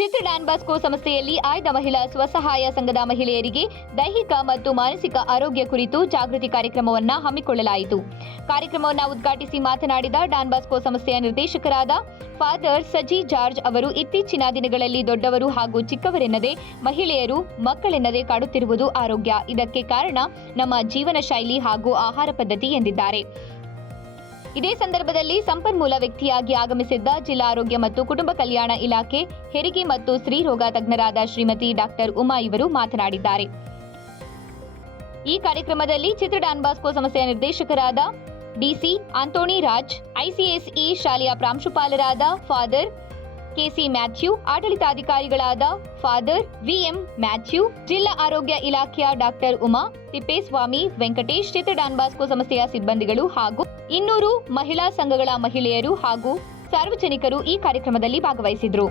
Bosco ಸಂಸ್ಥೆಯಲ್ಲಿ ಆಯ್ದ ಮಹಿಳಾ ಸ್ವಸಹಾಯ ಸಂಘದ ಮಹಿಳೆಯರಿಗೆ ದೈಹಿಕ ಮತ್ತು ಮಾನಸಿಕ ಆರೋಗ್ಯ ಕುರಿತು ಜಾಗೃತಿ ಕಾರ್ಯಕ್ರಮವನ್ನು ಹಮ್ಮಿಕೊಳ್ಳಲಾಯಿತು. ಕಾರ್ಯಕ್ರಮವನ್ನು ಉದ್ಘಾಟಿಸಿ ಮಾತನಾಡಿದ ಡಾನ್ ಬಾಸ್ಕೋ ಸಂಸ್ಥೆಯ ನಿರ್ದೇಶಕರಾದ ಫಾದರ್ ಸಜಿ ಜಾರ್ಜ್ ಅವರು, ಇತ್ತೀಚಿನ ದಿನಗಳಲ್ಲಿ ದೊಡ್ಡವರು ಹಾಗೂ ಚಿಕ್ಕವರೆನ್ನದೇ ಮಹಿಳೆಯರು ಮಕ್ಕಳೆನ್ನದೇ ಕಾಡುತ್ತಿರುವುದು ಆರೋಗ್ಯ. ಇದಕ್ಕೆ ಕಾರಣ ನಮ್ಮ ಜೀವನ ಶೈಲಿ ಹಾಗೂ ಆಹಾರ ಪದ್ಧತಿ ಎಂದಿದ್ದಾರೆ. ಇದೇ ಸಂದರ್ಭದಲ್ಲಿ ಸಂಪನ್ಮೂಲ ವ್ಯಕ್ತಿಯಾಗಿ ಆಗಮಿಸಿದ್ದ ಜಿಲ್ಲಾ ಆರೋಗ್ಯ ಮತ್ತು ಕುಟುಂಬ ಕಲ್ಯಾಣ ಇಲಾಖೆ, ಹೆರಿಗೆ ಮತ್ತು ಸ್ತ್ರೀರೋಗ ತಜ್ಞರಾದ ಶ್ರೀಮತಿ ಡಾಕ್ಟರ್ ಉಮಾ ಇವರು ಮಾತನಾಡಿದ್ದಾರೆ. ಈ ಕಾರ್ಯಕ್ರಮದಲ್ಲಿ ಚಿತ್ರ ಡಾನ್ ಬಾಸ್ಕೋ ಸಂಸ್ಥೆಯ ನಿರ್ದೇಶಕರಾದ ಡಿಸಿ ಆಂಟೋನಿ ರಾಜ್ ಐಸಿಎಸ್ಇ ಶಾಲೆಯ ಪ್ರಾಂಶುಪಾಲರಾದ ಫಾದರ್ ಕೆಸಿ ಮ್ಯಾಥ್ಯೂ, ಆಡಳಿತಾಧಿಕಾರಿಗಳಾದ ಫಾದರ್ ವಿಎಂ ಮ್ಯಾಥ್ಯೂ, ಜಿಲ್ಲಾ ಆರೋಗ್ಯ ಇಲಾಖೆಯ doctor Uma Thippeswamy, Venkatesh Chitra Don Bosco ಸಂಸ್ಥೆಯ ಸಿಬ್ಬಂದಿಗಳು ಹಾಗೂ ಇನ್ನೂರು ಮಹಿಳಾ ಸಂಘಗಳ ಮಹಿಳೆಯರು ಹಾಗೂ ಸಾರ್ವಜನಿಕರು ಈ ಕಾರ್ಯಕ್ರಮದಲ್ಲಿ ಭಾಗವಹಿಸಿದ್ರು.